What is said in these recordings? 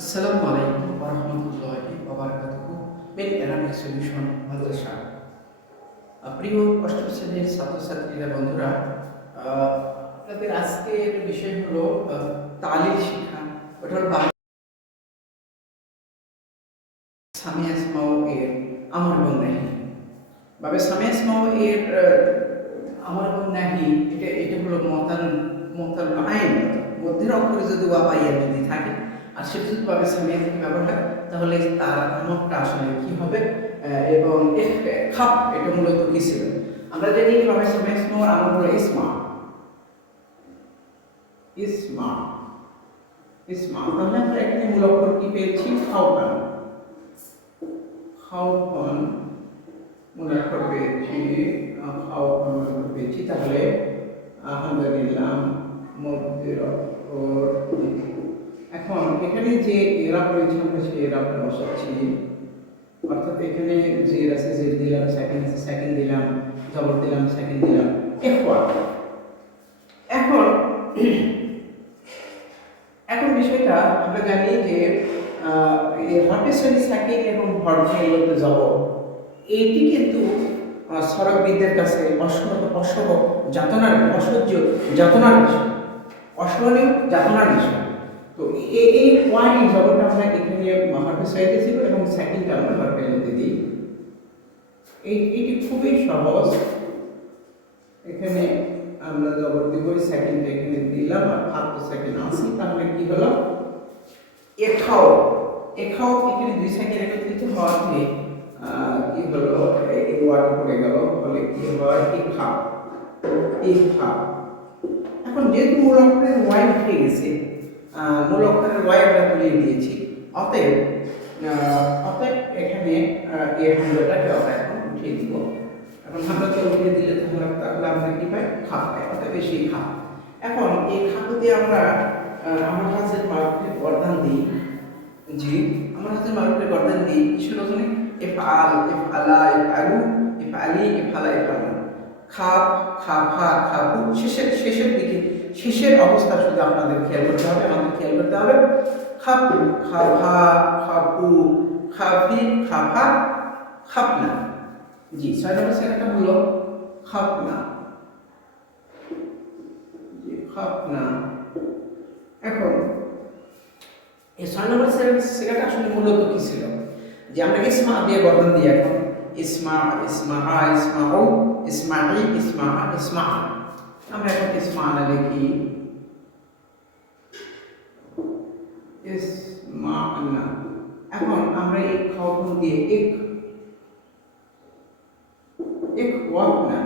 আসসালামু আলাইকুম ওয়া রাহমাতুল্লাহি ওয়া বারাকাতুহু মিন অ্যারাবিক সলিউশন মাদ্রাসা। প্রিয় অষ্টম শ্রেণীর ছাত্রছাত্রীরা বন্ধুরা, আপনাদের আজকের বিষয় হলো তালিল শিক্ষা। ওটা হলো সামিয়া ইসমাউ এর আমর এবং নাহি। বাবে সামিয়া ইসমাউ এর আমর এবং নাহি এটা হলো মতাল আইন, মধ্যের অক্ষরে যদি ওয়া বা ইয়া যদি থাকে আর সেটা যদি বাবে সামিয়া থেকে ব্যবহার হয় তাহলে তার আমরটা আসলে কি হবে এবং খাপ এটা মূলত কি ছিল। আমরা জানি বাবে সামিয়া ইসমাউ আমর হলো ইসমা ইসমা ইসমা। তাহলে আমরা এখানে মূল অক্ষর কি পেয়েছি? খাওয়ান খাওয়ান মূল অক্ষর পেয়েছি, খাওয়ান মূল অক্ষর পেয়েছি। তাহলে আলহামদুলিল্লাহ মধ্যের অক্ষর। এখন এখানে যে এরাব রয়েছে আমরা সেই এরাবটা বসাচ্ছি, অর্থাৎ এখানে জের আছে জের দিলাম, সেকেন্ড আছে সেকেন্ড দিলাম, জবর দিলাম সেকেন্ড দিলাম, এখন এখন বিষয়টা আমরা জানি যে হরফে সাকিন এবং হরফে যাব এইটি কিন্তু সরববিদদের কাছে অসহ্য যাতনার অসহ্য যাতনার বিষয়, অসহনীয় যাতনার বিষয়। তো এই ওয়ান জবরটা আমরা এখানে হরফে সাইডে ছিল এবং সেকেন্ডটা আমরা হরফে এলতে দিই। এটি খুবই সহজ। এখানে আমরা জবর দিব, সেকেন্ডটা এখানে দিলাম আর ফার্স্ট সেকেন্ড আসি, তাহলে কি হলো? এখাও এখাও এখানে দুই সেকেন্ড একত্রিত হওয়াতে কি হলো? এই ওয়ার্ড পড়ে গেল, ফলে কি হয়? ইখা ইখা। এখন যেহেতু মূল অক্ষরের ওয়াই উঠে গেছে, মূল অক্ষরের ওয়াই আমরা তুলে দিয়েছি, অতএব এখানে এই হামজাটাকে আমরা এখন উঠিয়ে দিব। এখন হামজাটা উঠিয়ে দিলে তাহলে আমরা কি পাই? খাপ পাই, অর্থাৎ বেশি খাপ। এখন এই খাপ দিয়ে আমরা আমার হাতের মারুফের গর্দান দিই। জি, আমার হাতের মারুফের গর্দান দিই কিসের ওজনে? ইফআল ইফআলা ইফআলু ইফআলি ইফআলা ইফআলু। খাপ খাফা খাফু, শেষের দিকে শেষের অবস্থা শুধু আপনাদের খেয়াল করতে হবে, আমাদের খেয়াল করতে হবে। খাপ খাফা খাফু খাফি খাফা খাপনা। জি, ৬ নম্বর সেটা হলো খাপনা। জি, খাপনা। এখন এই ৬ নম্বর সেটা আসলে মূলত কি ছিল? যে আমরা ইসমা দিয়ে গঠন দিই। এখন ইসমা ইসমা ইসমাউ ইসমাই ইসমা ইসমা, আমরা এখন ইসমা না লিখি ইসমা না। এখন আমরা এই খাওয়ান দিয়ে এক ওয়াবনা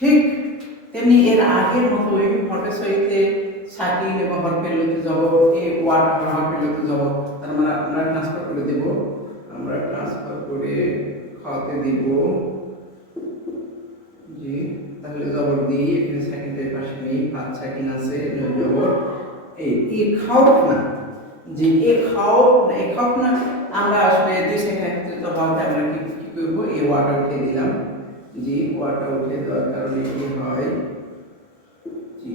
ঠিক তেমনি এর আগের মতো এই হরফে সহিতে সাকিন এবং হরফে লতে যাব, এই ওয়ার্ড আমরা হরফে লতে যাব, তার মানে আমরা ট্রান্সফার করে দেব, আমরা ট্রান্সফার করে খাওয়াতে দিব। জি, তাহলে জবর দিই, এখানে সাকিনের পাশে নেই, ৫ সাকিন আছে, জবর এই খাও না। যে এই খাও না আমরা আসলে দুই সেকেন্ড একত্রিত হওয়াতে আমরা কি করব? এই ওয়ার্ডটা উঠিয়ে দিলাম। জি, ওয়ার্ডটা উঠে দেওয়ার কারণে কি হয়? জি,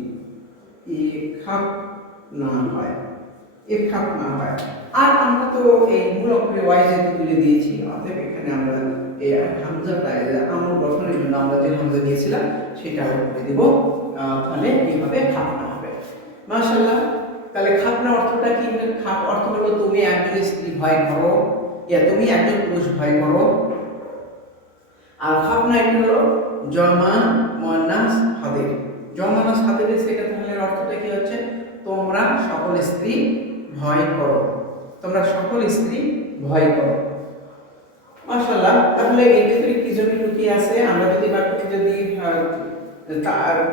খাপ না হয়, খাপ না হয়। আর আমরা তো এই মূল অক্ষরে ওয়াই যেহেতু তুলে দিয়েছি, অতএব এখানে আমরা এই হামজাটা আমল গঠনের জন্য আমরা যে হামজা দিয়েছিলাম সেটা করে দেব, ফলে এইভাবে খাপ না হবে। মাশাআল্লাহ। তাহলে খাপ না অর্থটা কি? খাপ অর্থ হলো তুমি একজন স্ত্রী ভয় করো, তুমি একজন পুরুষ ভয় করো। আর খাপ না এটা হলো জমান মুয়ান্নাস হাদির। জমানাস হাদির সেটা তাহলে অর্থটা কি হচ্ছে? তোমরা সকল স্ত্রী ভয় করো, তোমরা সকল স্ত্রী ভয় করো। মাশাআল্লাহ। তাহলে এর ভিতরে কি জমি লুকিয়ে আছে? আমরা যদি বাক্যটি যদি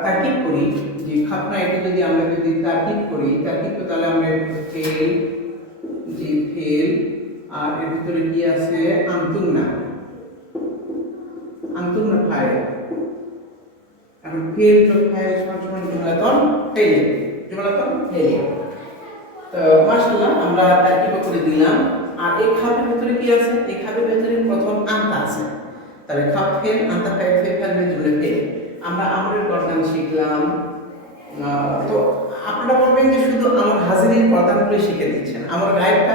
তারকিব করি, যে খাপনা এটা যদি আমরা যদি তারকিব করি, তাহলে আমরা ফেল, জি ফেল, আর এর ভিতরে কি আছে? আনতুমনা ফাইল। এখন ফেল যোগ ফাইল সমান জুমলাতুন ফেল। তো মাশাআল্লাহ আমরা তারকিব করে দিলাম। আর এই খাপের ভিতরে কি আছে? এই খাপের ভিতরে প্রথম আনতা আছে, তাহলে খাপ ফেল আনতা ফাইল ফেল ফেল জুমলা ফেল। আমরা আমরের গঠন শিখলাম, তো আপনারা বলবেন যে শুধু আমার হাজিরির পর্দাগুলো শিখে দিচ্ছেন, আমার গায়েবটা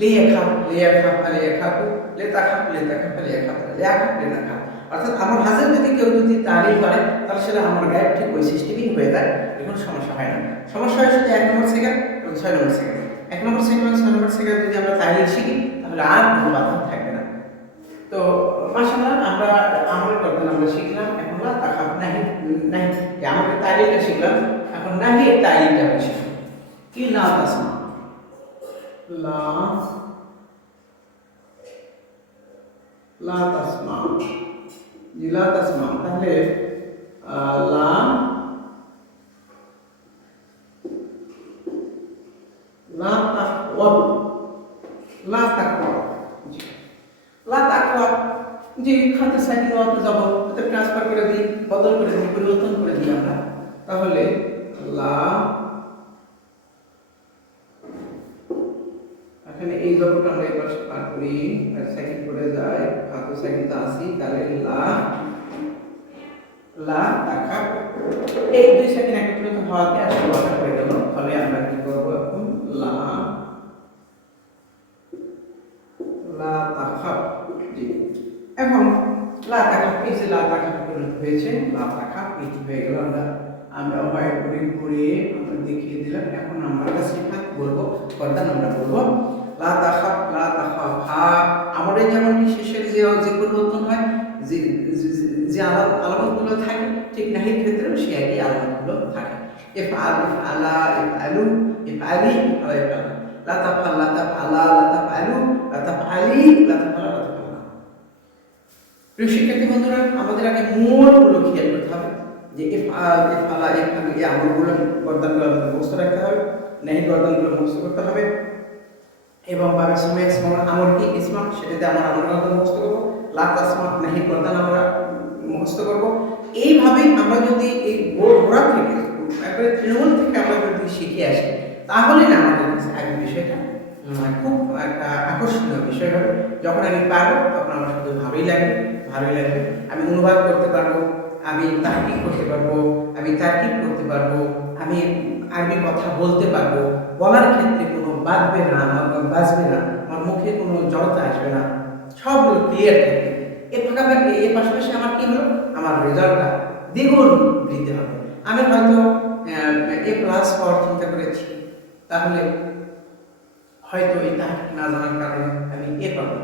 লিয়ে খাপ লিয়ে খাপ লিয়ে খাপ লেতা খাপ লেতা খাপ লিয়ে খাপ লিয়া খাপ লেতা খাপ, অর্থাৎ আমার হাজির যদি কেউ যদি তালিম করে তাহলে সেটা আমার গায়েব ঠিক ওই সিস্টেমই হয়ে যায়, কোনো সমস্যা হয় না। সমস্যা হয় শুধু 1 নম্বর সেকেন্ড এবং 6 নম্বর সেকেন্ড। 1 নম্বর সেকেন্ড এবং 6 নম্বর সেকেন্ড যদি আমরা তালিম শিখি তাহলে আর কোনো বাধা থাকবে না। তো মাশাআল্লাহ আমরা আমল করতে আমরা শিখলাম, এখন লা তাখাফ নাহি নাহি আমাদের তালিমটা শিখলাম, এখন নাহি এর তালিমটা শিখলাম। কি লা তাসমা, লা লা তাসমা, জি লা তাসমা, তাহলে লা লা তাকওয়া, লা তাকওয়া, জি লা তাকওয়া, জি খাতে সাইকেল অর্থ যাব এটা ট্রান্সফার করে দিই, বদল করে দিই, পরিবর্তন করে দিই আমরা, তাহলে লা, এখানে এই জবরটা আমরা একবার পার করি, আর সেকেন্ড করে যায় খাতে সাইকেল তো আসি, তাহলে লা লা তাকাব, এই 2 সেকেন্ড একত্রিত হওয়াতে আসলে ওয়াটা হয়ে গেল। তাহলে আমরা কি করব এখন লা লা তাখাব, জি এখন লা তাখাব, এই যে লা তাখাব পরিণত হয়েছে লা তাখাব এটি হয়ে গেল। আমরা হোয়াইট বোর্ডে করে আমরা দেখিয়ে দিলাম। এখন আমরা সিফাত বলবো, পর্দান আমরা বলবো লা তাখাব লা তাখাব হা, আমাদের যেমন কি শেষের যে পরিবর্তন হয়, যে আলামতগুলো থাকে, ঠিক নাহির ক্ষেত্রেও সে একই আলামতগুলো থাকে। ইফআল ইফআলা ইফআলু ইফআলি ইফআলা ইফআলা, লা তাফআল লা তাফআলা লা তাফআলু লা তাফআলি লা তাফআলা লা তাফআলা। প্রিয় শিক্ষার্থী বন্ধুরা, আমাদের আগে মূলগুলো খেয়াল করতে হবে যে ইফআল ইফআলা ইফআলু এই আমলগুলো বর্তমানগুলো আমাদের মুখস্থ রাখতে হবে, নাহির বর্তমানগুলো মুখস্থ করতে হবে, এবং বাবে সময় আমল কি ইসমা সেটাতে আমরা আমলগুলো মুখস্থ করব, লা তাসমা নাহির বর্তমান আমরা মুখস্থ করব। এইভাবে আমরা যদি এই গোড়া থেকে একবারে তৃণমূল থেকে আমরা যদি শিখে আসি তাহলে না আমাদের কাছে আগে বিষয়টা খুব একটা আকর্ষণীয় বিষয় হবে। যখন আমি পারবো তখন আমার শুধু ভালোই লাগবে, ভালোই লাগবে। আমি অনুবাদ করতে পারবো, আমি তাহকিক করতে পারবো, আমি তারকিব করতে পারবো, আমি আরবি কথা বলতে পারবো, বলার ক্ষেত্রে কোনো বাজবে না, আমার মুখে কোনো জড়তা আসবে না, সবগুলো ক্লিয়ার থাকবে। এর ফাঁকাফাঁকি এর পাশাপাশি আমার কি হলো, আমার রেজাল্টটা দ্বিগুণ বৃদ্ধি হবে। আমি হয়তো A+ পাওয়ার চিন্তা করেছি, তাহলে হয়তো এই তাহকিক না জানার কারণে আমি A পাবো।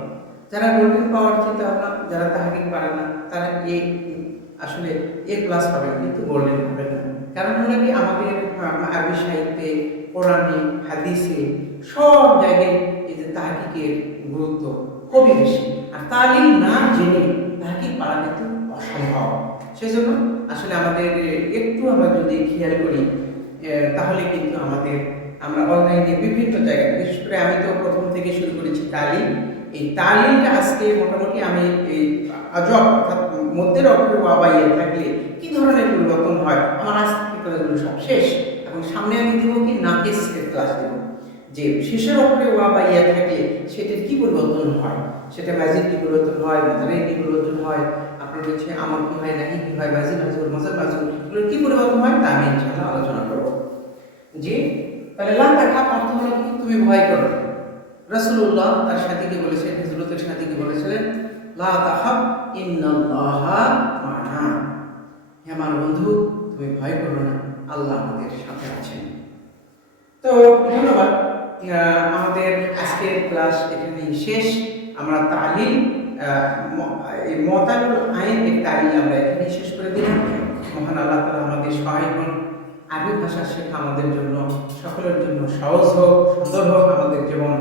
যারা গোল্ডেন পাওয়ার চিন্তা ভাবনা, যারা তাহকিক পারে না, তারা আসলে A+ পাবেন, কিন্তু গোল্ডেন পাবেন না। কারণ হলো কি, আমাদের আরবি সাহিত্যে, কোরআনে, হাদিসে সব জায়গায় এই যে তাহকিকের গুরুত্ব খুবই বেশি। আর তালিম না জেনে তাহকিক পারা কিন্তু অসম্ভব। সেজন্য আসলে আমাদের একটু আমরা যদি খেয়াল করি তাহলে কিন্তু আমরা অনলাইনে বিভিন্ন জায়গায়, বিশেষ করে আমি তো প্রথম থেকে শুরু করেছি তালিম। এই তালিমটা আজকে মোটামুটি আমি এই আজব অর্থাৎ মধ্যের অক্ষরে ওয়া বা ইয়া থাকলে কি ধরনের পরিবর্তন হয়, আমার আজ থেকে ক্লাসগুলো সব শেষ। এখন সামনে আমি দেবো কি নাকিসের ক্লাস দেবো, যে শেষের অক্ষরে ওয়া বা ইয়া থাকলে সেটার কি পরিবর্তন হয়, সেটা ম্যাজিক কি পরিবর্তন হয়, মাজারে কি পরিবর্তন হয়, আপনার হচ্ছে আমার কি হয়, নাকি কি হয়, মাজি মাজুর মাজার মাজুর এগুলোর কি পরিবর্তন হয় তা আমি ইনশাআল্লাহ আলোচনা করব। জি, তাহলে লা তাখাফ অর্থ হলো কি, তুমি ভয় করো না। রাসূলুল্লাহ তার সাথীকে বলেছেন, হিজরতের সাথীকে বলেছিলেন লা তাখাফ ইন্নাল্লাহা মা'না, হে আমার বন্ধু তুমি ভয় করো না, আল্লাহ আমাদের সাথে আছেন। তো ধন্যবাদ, আমাদের আজকের ক্লাস এখানেই শেষ। আমরা তালিল মতানুল আইন এর তালিল আমরা এখানেই শেষ করে দিলাম। মহান আল্লাহ তাআলা আমাদের সহায় হন, আরবি ভাষা শেখা আমাদের জন্য সকলের জন্য সহজ হোক, সুন্দর হোক, আমাদের জীবন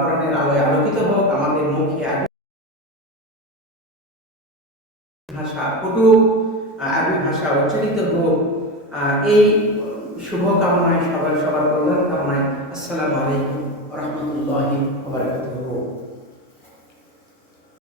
কোরআনের আলোয় আলোকিত হোক, আমাদের মুখে আরবি ভাষা ফুটুক, আরবি ভাষা উচ্চারিত হোক, এই শুভকামনায় সবার কল্যাণ কামনায় আসসালামু আলাইকুম ওয়া রাহমাতুল্লাহি ওয়া বারাকাতুহু।